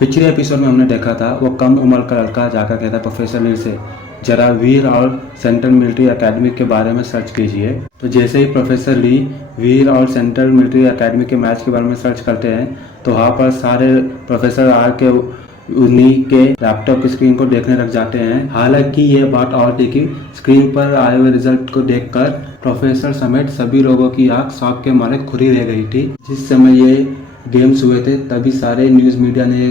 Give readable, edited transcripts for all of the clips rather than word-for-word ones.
पिछले एपिसोड में हमने देखा था वो कम उम्र का लड़का जाकर कहता प्रोफेसर लीर से जरा वीर और सेंट्रल मिलिट्री एकेडमी के बारे में सर्च कीजिए। तो जैसे ही प्रोफेसर ली वीर और सेंट्रल मिलिट्री एकेडमी के मैच के बारे में सर्च करते हैं तो वहाँ पर सारे प्रोफेसर आर के उन्हीं के लैपटॉप की स्क्रीन को देखने लग जाते हैं। हालांकि ये बात और थी कि स्क्रीन पर आए हुए रिजल्ट को देखकर प्रोफेसर समेत सभी लोगों की आंख शॉक के मारे खुली रह गई थी। जिस समय ये गेम्स हुए थे तभी सारे न्यूज़ मीडिया ने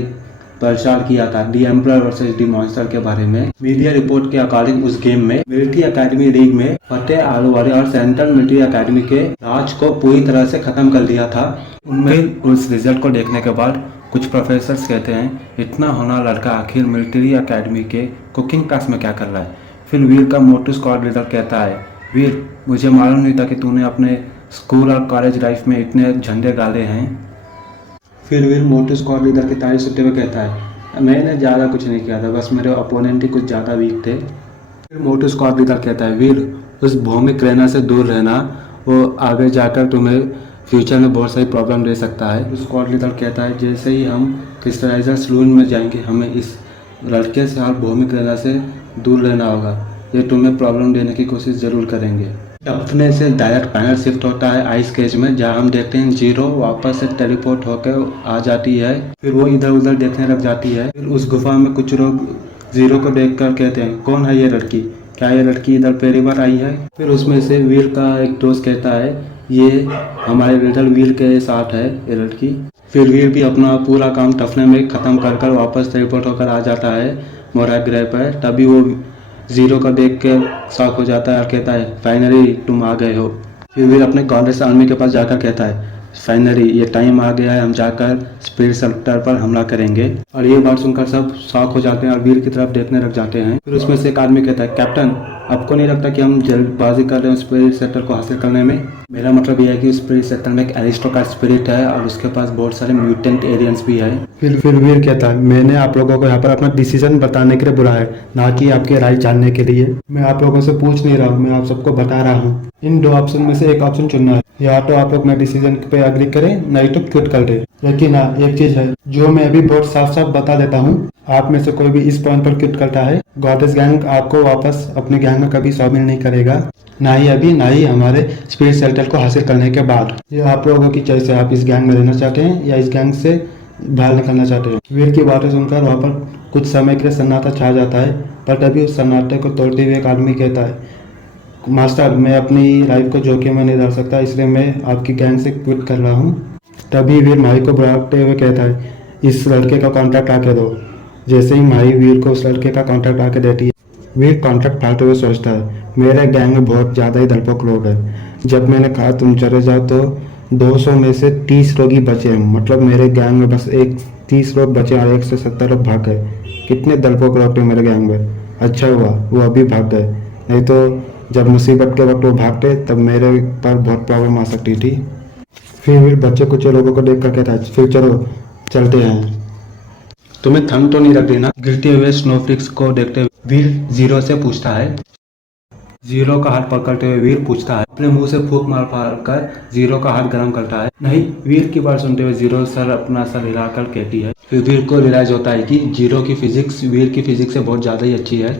प्रचार किया था दी एम्परर वर्सेस दी मॉन्स्टर के बारे में। मीडिया रिपोर्ट के अकॉर्डिंग उस गेम में मिलिट्री एकेडमी लीग में फतेह आलूवालिया और सेंट्रल मिलिट्री एकेडमी के राज को पूरी तरह से खत्म कर दिया था। उनमें उस रिजल्ट को देखने के बाद कुछ प्रोफेसर्स कहते हैं इतना होना लड़का आखिर मिलिट्री एकेडमी के कुकिंग क्लास में क्या कर रहा है। फिर वीर का मोटू स्क्वाड लीडर कहता है वीर मुझे मालूम नहीं था कि तूने अपने स्कूल और कॉलेज लाइफ में इतने झंडे गाड़े हैं। फिर वीर मोटू स्क्वाड लीडर की तारीफ सुनते हुए कहता है मैंने ज़्यादा कुछ नहीं किया था, बस मेरे अपोनेंट ही कुछ ज़्यादा वीक थे। फिर मोटू स्क्वाड लीडर कहता है वीर उस भौमिक रहना से दूर रहना, वो आगे जाकर तुम्हें फ्यूचर में बहुत सारी प्रॉब्लम दे सकता है। स्क्वाड लीडर कहता है जैसे ही हम क्रिस्टलाइजर सलून में जाएंगे हमें इस लड़के से और भौमिक रहना से दूर रहना होगा, ये तुम्हें प्रॉब्लम देने की कोशिश ज़रूर करेंगे। अपने से डायरेक्ट पैनल शिफ्ट होता है आइस केज में, जहाँ हम देखते हैं जीरो वापस से टेलीपोर्ट होकर आ जाती है। फिर वो इधर उधर देखने लग जाती है। फिर उस गुफा में कुछ लोग जीरो को देखकर कहते हैं कौन है ये लड़की, क्या ये लड़की इधर पहली बार आई है। फिर उसमें से वीर का एक दोस्त कहता है ये हमारे लिटिल वीर के साथ है ये लड़की। फिर वीर भी अपना पूरा काम टफने में ख़त्म कर कर वापस टेलीपोर्ट होकर आ जाता है मोरा ग्रह पर। तभी वो जीरो को देख के शॉक हो जाता है और कहता है फाइनली तुम आ गए हो। फिर वीर अपने कॉलेज आर्मी के पास जाकर कहता है फाइनली ये टाइम आ गया है, हम जाकर स्पेस सेक्टर पर हमला करेंगे। और ये बात सुनकर सब शॉक हो जाते हैं और वीर की तरफ देखने लग जाते हैं। फिर उसमें से एक आदमी कहता है कैप्टन आपको नहीं लगता कि हम जल्दबाजी कर रहे हैं स्पेस सेक्टर को हासिल करने में। मेरा मतलब यह है कि स्पेस सेक्टर में एक एरिस्टोक्रेट स्पिरिट है और उसके पास बहुत सारे म्यूटेंट एलियंस भी है। फिर वीर कहता है मैंने आप लोगों को यहाँ पर अपना डिसीजन बताने के लिए बुलाया है, ना कि आपकी राय जानने के लिए। मैं आप लोगों से पूछ नहीं रहा हूँ, मैं आप सबको बता रहा हूँ। इन दो ऑप्शन में से एक ऑप्शन चुनना है, या तो आप लोग मेरे डिसीजन पे एग्री करें नहीं तो क्विट कर दे। लेकिन हाँ एक चीज है जो मैं अभी बहुत साफ साफ बता देता हूँ, आप में से कोई भी इस पॉइंट पर क्विट करता है गॉडेस गैंग आपको वापस अपने गैंग में कभी शामिल नहीं करेगा, ना ही अभी ना ही हमारे स्पेस सेक्टर को हासिल करने के बाद। ये आप लोगों की चॉइस है, आप इस गैंग में रहना चाहते हैं या इस गैंग से बाहर निकलना चाहते हैं। वीर की बातें सुनकर वहाँ पर कुछ समय के लिए सन्नाटा छा जाता है, पर तभी उस सन्नाटे को तोड़ते हुए एक आदमी कहता है मास्टर मैं अपनी लाइफ को जोखिम में नहीं डाल सकता, इसलिए मैं आपकी गैंग से क्विट कर रहा हूँ। तभी वीर माही को बुलाते हुए कहता है इस लड़के का कॉन्ट्रैक्ट आके दो। जैसे ही माही वीर को उस लड़के का कॉन्ट्रैक्ट आके देती है, वीर कॉन्ट्रैक्ट फाड़ते हुए सोचता है मेरे गैंग में बहुत ज़्यादा ही डरपोक लोग हैं। जब मैंने कहा तुम चले जाओ तो 200 में से 30 लोग ही बचे हैं, मतलब मेरे गैंग में बस 30 लोग बचे और 170 लोग भाग गए। कितने डरपोक लोग थे मेरे गैंग में, अच्छा हुआ वो अभी भाग गए, नहीं तो जब मुसीबत के वक्त वो भागते तब मेरे पर बहुत प्रॉब्लम आ सकती थी। फिर बच्चे कुछ लोगों को देख कर कहता है फिर चलो चलते हैं। तुम्हें ठंड तो नहीं लग रही ना, गिरते हुए स्नोफ्लिक्स को देखते हुए वीर जीरो से पूछता है। जीरो का हाथ पकड़ते हुए वीर पूछता है अपने मुंह से फूंक मार कर जीरो का हाथ गर्म करता है। नहीं, वीर की बात सुनते हुए जीरो अपना सर हिलाकर कहती है। फिर वीर को रियलाइज होता है कि जीरो की फिजिक्स वीर की फिजिक्स से बहुत ज़्यादा ही अच्छी है,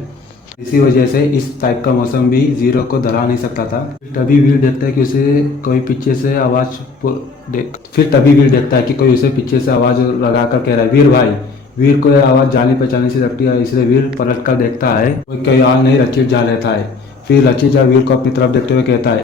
इसी वजह से इस टाइप का मौसम भी जीरो को डरा नहीं सकता था। तभी वीर देखता है कि उसे कोई पीछे से आवाज़ लगाकर कह रहा है वीर भाई। वीर को यह आवाज़ जानी पहचानी से लगती है, इसलिए वीर पलट कर देखता है कोई और नहीं रचित जा लेता है। फिर रचित जा वीर को अपनी तरफ देखते हुए कहता है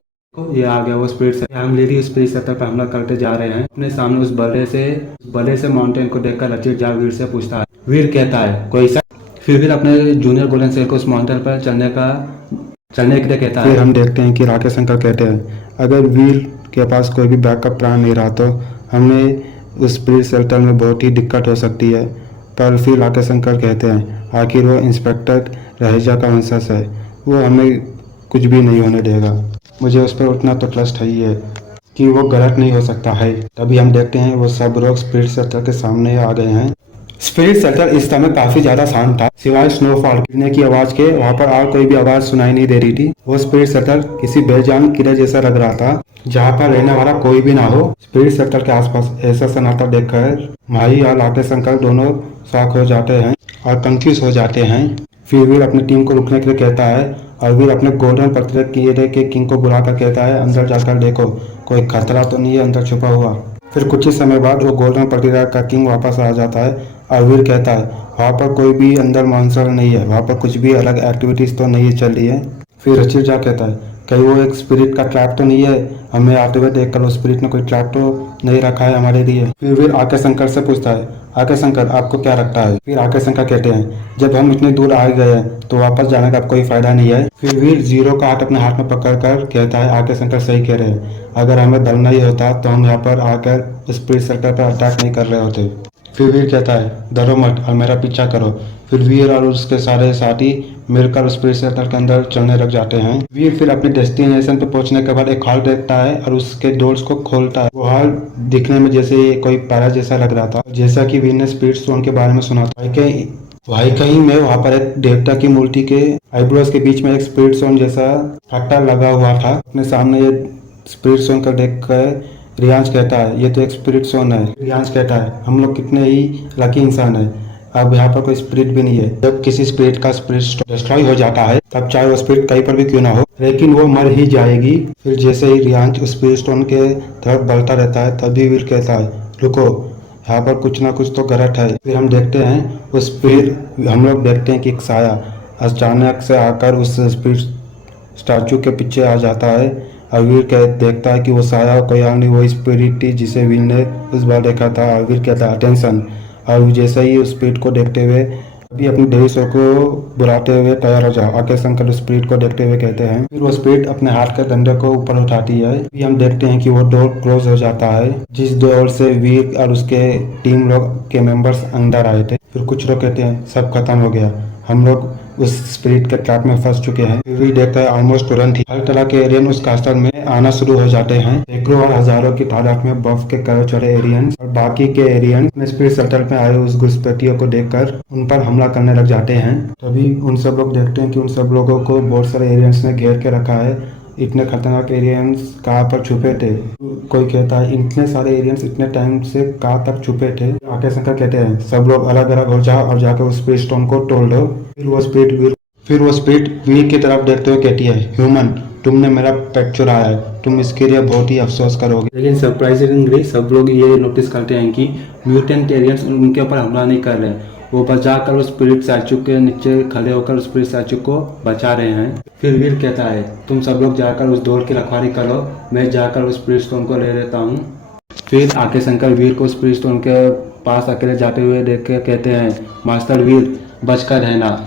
ये आ गया वो स्पिरिट से, हम लेडी स्पिरिट सेक्टर पर हमला करते जा रहे हैं। अपने सामने उस बड़े से माउंटेन को देखकर रचित जा वीर से पूछता है। वीर कहता है कोई सा। फिर अपने जूनियर गोल्डन शेर को उस माउंटेन पर चलने के लिए कहता है। फिर हम देखते हैं कि राकेश शंकर कहते हैं अगर वीर के पास कोई भी बैकअप प्लान नहीं रहा तो हमें उस स्पिरिट सेक्टर में बहुत ही दिक्कत हो सकती है। पर फिर राकेश शंकर कहते हैं आखिर वो इंस्पेक्टर रहेजा का वंशज है, वो हमें कुछ भी नहीं होने देगा। मुझे उस पर उतना तो ट्रस्ट है ही है कि वो गलत नहीं हो सकता है। तभी हम देखते हैं वो सब लोग स्पिरिट सेक्टर के सामने आ गए हैं। स्पिरिट सेंटर इस समय काफी ज्यादा शांत था, सिवाय स्नोफॉल गिरने की आवाज के वहाँ पर और कोई भी आवाज सुनाई नहीं दे रही थी। वो स्पिरिट सेंटर किसी बेजान किले जैसा लग रहा था, जहाँ पर रहने वाला कोई भी ना हो। स्पिरिट सेंटर के आसपास ऐसा सन्नाटा देखकर माही और लाटे शंकर दोनों शॉक हो जाते हैं और कंफ्यूज हो जाते हैं। फिर वीर अपनी टीम को रुकने के लिए कहता है और वीर अपने गोल्डन पत्थर किले के किंग को बुलाकर कहता है, अंदर जाकर देखो कोई खतरा तो नहीं है अंदर छुपा हुआ। फिर कुछ ही समय बाद वो गोल्डन पटियाला का किंग वापस आ जाता है और वीर कहता है वहाँ पर कोई भी अंदर मॉन्स्टर नहीं है, वहाँ पर कुछ भी अलग एक्टिविटीज तो नहीं चल रही है। फिर रचिर जा कहता है कहीं वो एक स्पिरिट का ट्रैप तो नहीं है, हमें आते हुए देखकर वो स्पिरिट ने कोई ट्रैप तो नहीं रखा है हमारे लिए। फिर वीर आके शंकर से पूछता है, आके शंकर आपको क्या लगता है? फिर आके शंकर कहते हैं जब हम इतनी दूर आ गए हैं तो वापस जाने का कोई फायदा नहीं है। फिर वीर जीरो का हाथ अपने हाथ में पकड़कर कहता है, आके शंकर सही कह रहे हैं, अगर हमें डरना ही होता तो हम यहाँ पर आकर स्पिरिट सेंटर पर अटैक नहीं कर रहे होते। फिर वीर कहता है डरो मत और मेरा पीछा करो। फिर वीर और उसके सारे साथी मिलकर स्पिरिट सेंटर के अंदर चलने लग जाते हैं। वीर फिर अपने डेस्टिनेशन पे पहुंचने के बाद एक हॉल देखता है और उसके डोर्स को खोलता है। वो हॉल दिखने में जैसे कोई पैलेस जैसा लग रहा था, जैसा कि वीर ने स्पिरिट स्टोन के बारे में सुना था। वही कहीं में वहाँ पर एक देवता की मूर्ति के आईब्रोज के बीच में एक स्पिरिट स्टोन जैसा फट्टा लगा हुआ था। अपने सामने ये स्पिरिट स्टोन को देख कर रियांश कहता है ये तो एक स्पिरिट स्टोन है। रियांश कहता है हम लोग कितने ही लकी इंसान है, अब यहाँ पर कोई स्पिरिट भी नहीं है। जब किसी स्पिरिट का स्पिरिट डिस्ट्रॉय हो जाता है तब चाहे वो स्पिरिट कहीं पर भी क्यों ना हो, लेकिन वो मर ही जाएगी। फिर जैसे ही रियांश उस स्पिरिट स्टोन के तरफ बढ़ता रहता है तभी वीर कहता है रुको, यहाँ पर कुछ ना कुछ तो गलत है। फिर हम देखते हैं उस स्पिरिट, हम लोग देखते हैं कि एक साया अचानक से आकर उस स्पिरिट स्टैचू के पीछे आ जाता है और वीर देखता है कि वो साया कोई और नहीं, वो स्पिरिट थी जिसे वीर ने उस बार देखा था। और वीर कहता है अटेंशन, और जैसे ही उस स्पिरिट को देखते हुए अभी अपने देवियों को बुलाते हुए तैयार हो जाओ। आके शंकर उस स्पिरिट को देखते हुए कहते हैं। फिर वो स्पिरिट अपने हाथ के डंडे को ऊपर उठाती है। फिर हम देखते हैं कि वो डोर क्लोज हो जाता है, जिस डोर से वीर और उसके टीम लोग के मेंबर्स अंदर आए थे। फिर कुछ लोग कहते हैं सब खत्म हो गया, हम लोग उस स्पिरिट के ट्रैप में फंस चुके हैं। फिर भी देखता है ऑलमोस्ट तुरंत ही हर तरह के एलियन उस कास्टर में आना शुरू हो जाते हैं। सैकड़ों और हजारों की तादाद में बर्फ के कड़े चढ़े एलियंस और बाकी के एलियन स्पिरिट सेंटर में आए उस घुसपैठियों को देखकर उन पर हमला करने लग जाते हैं। तभी उन सब लोग देखते हैं कि उन सब लोगों को बहुत सारे एलियंस ने घेर के रखा है। इतने खतरनाक एलियंस कहाँ पर छुपे थे? कोई कहता है इतने सारे एलियंस इतने टाइम से कहाँ तक छुपे थे? आके शंकर कहते हैं सब लोग अलग अलग हो जाओ और जाकर उस स्पिरिट स्टोन को तोड़ दो। फिर वो स्पिरिट वीर की तरफ देखते हुए कहती है ह्यूमन, तुमने मेरा पेट चुराया है, तुम इसके लिए बहुत ही अफसोस करोगे। लेकिन सरप्राइजिंगली सब लोग ये नोटिस करते हैं कि म्यूटेंट एलियंस उनके ऊपर हमला नहीं कर रहे हैं, वो बचा कर उस स्पिरिट स्टैचू के नीचे खड़े होकर उस स्पिरिट स्टैचू को बचा रहे हैं। फिर वीर कहता है तुम सब लोग जाकर उस डोर की रखवाली करो, मैं जाकर उस स्पिरिट स्टोन को ले लेता हूँ। फिर आके शंकर वीर को स्पिरिट स्टोन के पास अकेले जाते हुए देख के कहते हैं मास्टर वीर बचकर रहना।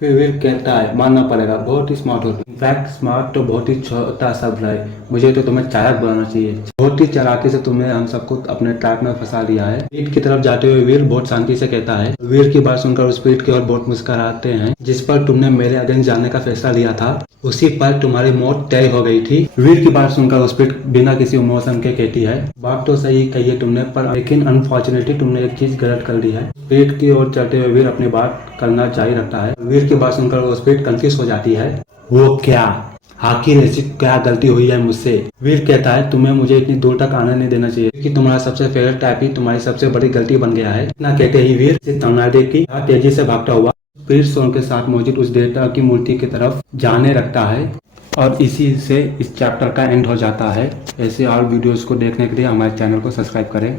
फिर वीर कहता है मानना पड़ेगा बहुत ही स्मार्ट हो, इनफैक्ट स्मार्ट तो बहुत ही छोटा शब्द है, मुझे तो तुम्हें चालाक बनाना चाहिए। बहुत ही चालाकी से तुमने हम सबको अपने ट्रैप में फंसा दिया है। स्पिरिट की तरफ जाते हुए वीर बहुत शांति से कहता है। वीर की बात सुनकर उस स्पिरिट की ओर बहुत मुस्कुराते हैं। जिस पर तुमने मेरे अगेंस्ट जाने का फैसला लिया था उसी पर तुम्हारी मौत तय हो गई थी। वीर की बात सुनकर उस स्पिरिट बिना किसी इमोशन के कहती है बात तो सही कही है तुमने, पर लेकिन अनफॉर्चुनेटली तुमने एक चीज गलत कर दी है। स्पिरिट की ओर चलते हुए वीर अपनी बात करना जारी रखता है। वीर की बात सुनकर वो स्पिरिट कंफ्यूज हो जाती है। वो क्या, आखिर ऐसी क्या गलती हुई है मुझसे? वीर कहता है तुम्हें मुझे इतनी दूर तक आने नहीं देना चाहिए क्योंकि तुम्हारा सबसे फेवरेट टाइप ही तुम्हारी सबसे बड़ी गलती बन गया है। इतना कहते ही वीर तमनाडे की तेजी से भागता हुआ स्पिरिट स्टोन के साथ मौजूद उस देवता की मूर्ति की तरफ जाने लगता है। और इसी से इस चैप्टर का एंड हो जाता है। ऐसे और वीडियोस को देखने के लिए हमारे चैनल को सब्सक्राइब करें।